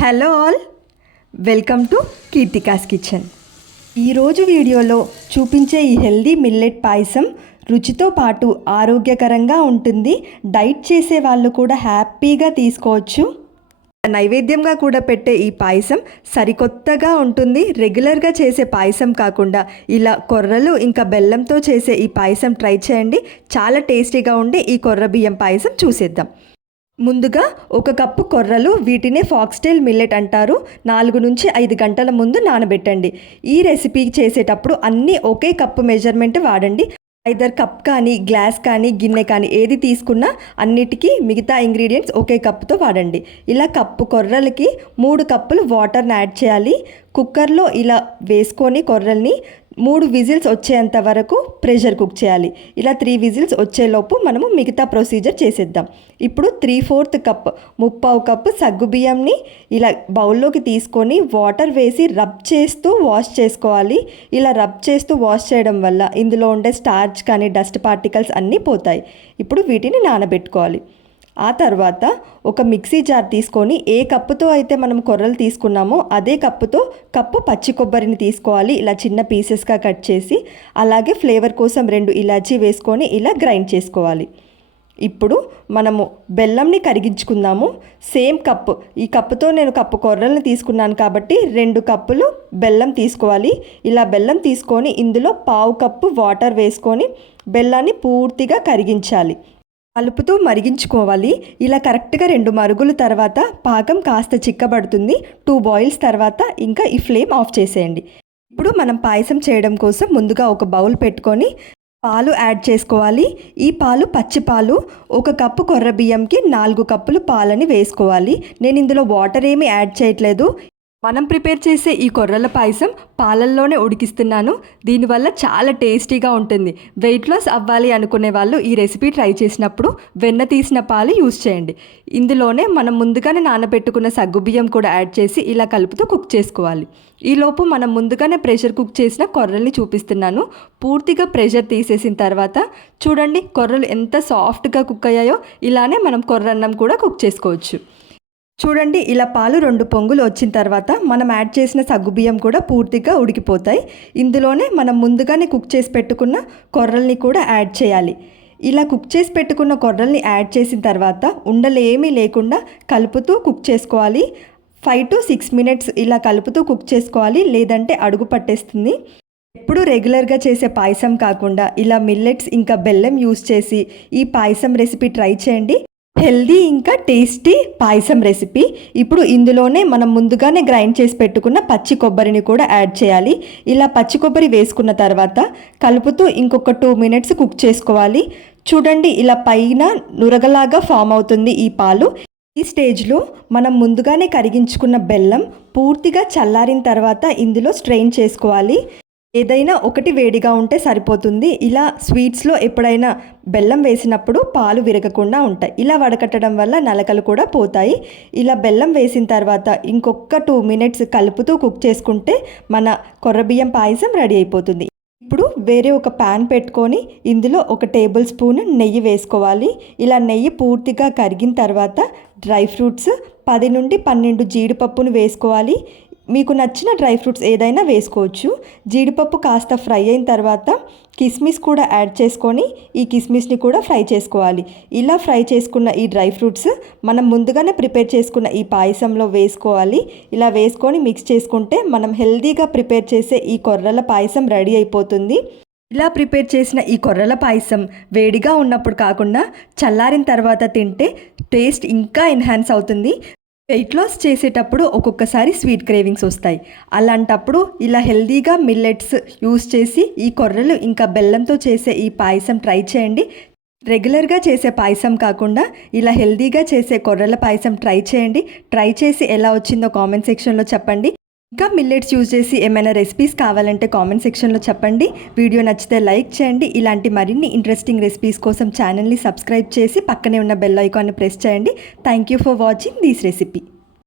Hello all, welcome to Keerthika's kitchen. ఈరోజు వీడియోలో చూపించే ఈ హెల్దీ మిల్లెట్ పాయసం రుచితో పాటు ఆరోగ్యకరంగా ఉంటుంది. డైట్ చేసే వాళ్ళు కూడా హ్యాపీగా తీసుకోవచ్చు. నైవేద్యంగా కూడా పెట్టే ఈ పాయసం సరికొత్తగా ఉంటుంది. రెగ్యులర్గా చేసే పాయసం కాకుండా ఇలా కొర్రలు ఇంకా బెల్లంతో చేసే ఈ పాయసం ట్రై చేయండి. చాలా టేస్టీగా ఉండే ఈ కొర్ర బియ్యం పాయసం చూసేద్దాం. ముందుగా 1 కప్పు కొర్రలు, వీటినే ఫాక్స్టైల్ మిల్లెట్ అంటారు, 4 నుంచి 5 గంటల ముందు నానబెట్టండి. ఈ రెసిపీ చేసేటప్పుడు అన్నీ ఒకే కప్పు మెజర్మెంట్ వాడండి. ఐదర్ కప్ కానీ, గ్లాస్ కానీ, గిన్నె కానీ ఏది తీసుకున్నా అన్నిటికీ మిగతా ఇంగ్రీడియంట్స్ ఒకే కప్పుతో వాడండి. ఇలా కప్పు కొర్రలకి 3 కప్పులు వాటర్ని యాడ్ చేయాలి. కుక్కర్లో ఇలా వేసుకొని కొర్రల్ని 3 విజిల్స్ వచ్చేంత వరకు ప్రెషర్ కుక్ చేయాలి. ఇలా 3 విజిల్స్ వచ్చేలోపు మనము మిగతా ప్రొసీజర్ చేసేద్దాం. ఇప్పుడు 3/4 కప్, 3/4 కప్పు సగ్గుబియ్యంని ఇలా బౌల్లోకి తీసుకొని వాటర్ వేసి రబ్ చేస్తూ వాష్ చేసుకోవాలి. ఇలా రబ్ చేస్తూ వాష్ చేయడం వల్ల ఇందులో ఉండే స్టార్చ్ కానీ డస్ట్ పార్టికల్స్ అన్నీ పోతాయి. ఇప్పుడు వీటిని నానబెట్టుకోవాలి. ఆ తర్వాత ఒక మిక్సీ జార్ తీసుకొని ఏ కప్పుతో అయితే మనం కొర్రలు తీసుకున్నామో అదే కప్పుతో కప్పు పచ్చి కొబ్బరిని తీసుకోవాలి. ఇలా చిన్న పీసెస్గా కట్ చేసి, అలాగే ఫ్లేవర్ కోసం 2 ఇలాచీ వేసుకొని ఇలా గ్రైండ్ చేసుకోవాలి. ఇప్పుడు మనము బెల్లంని కరిగించుకుందాము. సేమ్ కప్పు, ఈ కప్పుతో నేను కప్పు కొర్రల్ని తీసుకున్నాను కాబట్టి 2 కప్పులు బెల్లం తీసుకోవాలి. ఇలా బెల్లం తీసుకొని ఇందులో 1/2 కప్పు వాటర్ వేసుకొని బెల్లాన్ని పూర్తిగా కరిగించాలి. కలుపుతూ మరిగించుకోవాలి. ఇలా కరెక్ట్గా 2 మరుగుల తర్వాత పాకం కాస్త చిక్కబడుతుంది. 2 బాయిల్స్ తర్వాత ఇంకా ఈ ఫ్లేమ్ ఆఫ్ చేసేయండి. ఇప్పుడు మనం పాయసం చేయడం కోసం ముందుగా ఒక బౌల్ పెట్టుకొని పాలు యాడ్ చేసుకోవాలి. ఈ పాలు పచ్చి పాలు. 1 కప్పు కొర్ర బియ్యంకి 4 కప్పులు పాలని వేసుకోవాలి. నేను ఇందులో వాటర్ ఏమీ యాడ్ చేయట్లేదు. మనం ప్రిపేర్ చేసే ఈ కొర్రల పాయసం పాలల్లోనే ఉడికిస్తున్నాను. దీనివల్ల చాలా టేస్టీగా ఉంటుంది. వెయిట్ లాస్ అవ్వాలి అనుకునే వాళ్ళు ఈ రెసిపీ ట్రై చేసినప్పుడు వెన్న తీసిన పాలు యూస్ చేయండి. ఇందులోనే మనం ముందుగానే నానబెట్టుకున్న సగ్గుబియ్యం కూడా యాడ్ చేసి ఇలా కలుపుతూ కుక్ చేసుకోవాలి. ఈలోపు మనం ముందుగానే ప్రెషర్ కుక్ చేసిన కొర్రల్ని చూపిస్తున్నాను. పూర్తిగా ప్రెషర్ తీసేసిన తర్వాత చూడండి కొర్రలు ఎంత సాఫ్ట్గా కుక్ అయ్యాయో. ఇలానే మనం కొర్రన్నం కూడా కుక్ చేసుకోవచ్చు. చూడండి, ఇలా పాలు 2 పొంగులు వచ్చిన తర్వాత మనం యాడ్ చేసిన సగ్గుబియ్యం కూడా పూర్తిగా ఉడికిపోతాయి. ఇందులోనే మనం ముందుగానే కుక్ చేసి పెట్టుకున్న కొర్రల్ని కూడా యాడ్ చేయాలి. ఇలా కుక్ చేసి పెట్టుకున్న కొర్రల్ని యాడ్ చేసిన తర్వాత ఉండలు ఏమీ లేకుండా కలుపుతూ కుక్ చేసుకోవాలి. 5 to 6 minutes ఇలా కలుపుతూ కుక్ చేసుకోవాలి, లేదంటే అడుగు పట్టేస్తుంది. ఎప్పుడు రెగ్యులర్గా చేసే పాయసం కాకుండా ఇలా మిల్లెట్స్ ఇంకా బెల్లం యూస్ చేసి ఈ పాయసం రెసిపీ ట్రై చేయండి. హెల్దీ ఇంకా టేస్టీ పాయసం రెసిపీ. ఇప్పుడు ఇందులోనే మనం ముందుగానే గ్రైండ్ చేసి పెట్టుకున్న పచ్చి కొబ్బరిని కూడా యాడ్ చేయాలి. ఇలా పచ్చి కొబ్బరి వేసుకున్న తర్వాత కలుపుతూ ఇంకొక 2 minutes కుక్ చేసుకోవాలి. చూడండి, ఇలా పైన నురగలాగా ఫామ్ అవుతుంది ఈ పాలు. ఈ స్టేజ్లో మనం ముందుగానే కరిగించుకున్న బెల్లం పూర్తిగా చల్లారిన తర్వాత ఇందులో స్ట్రెయిన్ చేసుకోవాలి. ఏదైనా ఒకటి వేడిగా ఉంటే సరిపోతుంది. ఇలా స్వీట్స్లో ఎప్పుడైనా బెల్లం వేసినప్పుడు పాలు విరగకుండా ఉంటాయి. ఇలా వడకట్టడం వల్ల నలకలు కూడా పోతాయి. ఇలా బెల్లం వేసిన తర్వాత ఇంకొక 2 minutes కలుపుతూ కుక్ చేసుకుంటే మన కొర్రబియ్యం పాయసం రెడీ అయిపోతుంది. ఇప్పుడు వేరే ఒక ప్యాన్ పెట్టుకొని ఇందులో 1 టేబుల్ స్పూన్ నెయ్యి వేసుకోవాలి. ఇలా నెయ్యి పూర్తిగా కరిగిన తర్వాత డ్రై ఫ్రూట్స్ 10 నుండి 12 జీడిపప్పును వేసుకోవాలి. మీకు నచ్చిన డ్రై ఫ్రూట్స్ ఏదైనా వేసుకోవచ్చు. జీడిపప్పు కాస్త ఫ్రై అయిన తర్వాత కిస్మిస్ కూడా యాడ్ చేసుకొని ఈ కిస్మిస్ని కూడా ఫ్రై చేసుకోవాలి. ఇలా ఫ్రై చేసుకున్న ఈ డ్రై ఫ్రూట్స్ మనం ముందుగానే ప్రిపేర్ చేసుకున్న ఈ పాయసంలో వేసుకోవాలి. ఇలా వేసుకొని మిక్స్ చేసుకుంటే మనం హెల్దీగా ప్రిపేర్ చేసే ఈ కొర్రల పాయసం రెడీ అయిపోతుంది. ఇలా ప్రిపేర్ చేసిన ఈ కొర్రల పాయసం వేడిగా ఉన్నప్పుడు కాకుండా చల్లారిన తర్వాత తింటే టేస్ట్ ఇంకా ఎన్హాన్స్ అవుతుంది. వెయిట్ లాస్ చేసేటప్పుడు ఒక్కొక్కసారి స్వీట్ క్రేవింగ్స్ వస్తాయి. అలాంటప్పుడు ఇలా హెల్దీగా మిల్లెట్స్ యూస్ చేసి ఈ కొర్రలు ఇంకా బెల్లంతో చేసే ఈ పాయసం ట్రై చేయండి. రెగ్యులర్గా చేసే పాయసం కాకుండా ఇలా హెల్దీగా చేసే కొర్రల పాయసం ట్రై చేయండి. ట్రై చేసి ఎలా వచ్చిందో కామెంట్ సెక్షన్లో చెప్పండి. ఇంకా మిల్లెట్స్ యూజ్ చేసి ఏమైనా రెసిపీస్ కావాలంటే కామెంట్ సెక్షన్లో చెప్పండి. వీడియో నచ్చితే లైక్ చేయండి. ఇలాంటి మరిన్ని ఇంట్రెస్టింగ్ రెసిపీస్ కోసం ఛానల్ని సబ్స్క్రైబ్ చేసి పక్కనే ఉన్న బెల్ ఐకాన్ని ప్రెస్ చేయండి. Thank you for watching this recipe.